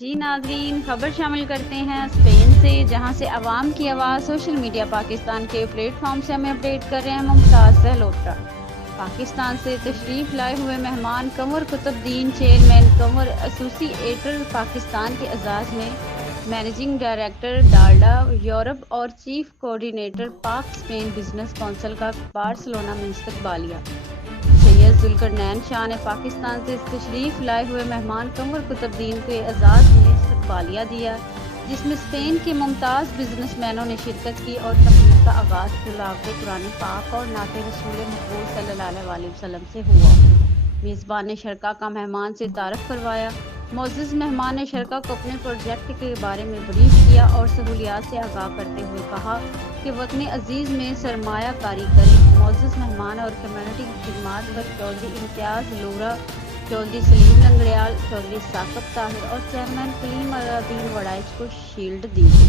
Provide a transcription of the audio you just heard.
جی ناظرین، خبر شامل کرتے ہیں اسپین سے، جہاں سے عوام کی آواز سوشل میڈیا پاکستان کے پلیٹ فارم سے ہمیں اپڈیٹ کر رہے ہیں ممتاز زہلوترا۔ پاکستان سے تشریف لائے ہوئے مہمان کنور قطب الدین، چیئرمین کنور ایسوسی ایٹر پاکستان کے اعزاز میں مینیجنگ ڈائریکٹر ڈالڈا یورپ اور چیف کوآرڈینیٹر پاک اسپین بزنس کونسل کا بارسلونا میں استقبالیہ۔ سید ذوالقرنین شاہ نے پاکستان سے تشریف لائے ہوئے مہمان کنور قطب الدین کے اعزاز میں استقبالیہ دیا، جس میں اسپین کے ممتاز بزنس مینوں نے شرکت کی اور تقریب کا آغاز تلاوت قرآن پاک اور نعت رسول مقبول صلی اللہ علیہ وسلم سے ہوا۔ میزبان نے شرکاء کا مہمان سے تعارف کروایا۔ معزز مہمان نے شرکاء کو اپنے پروجیکٹ کے بارے میں بریف کیا اور سہولیات سے آگاہ کرتے ہوئے کہا کہ وطن عزیز میں سرمایہ کاری کریں۔ معزز مہمان اور کمیونٹی خدمات پر چودھری امتیاز لورا، چودھری سلیم لنگڑیال، چودھری ثاقب طاہر اور چیئرمین کلیم الدین وڑائچ کو شیلڈ دی۔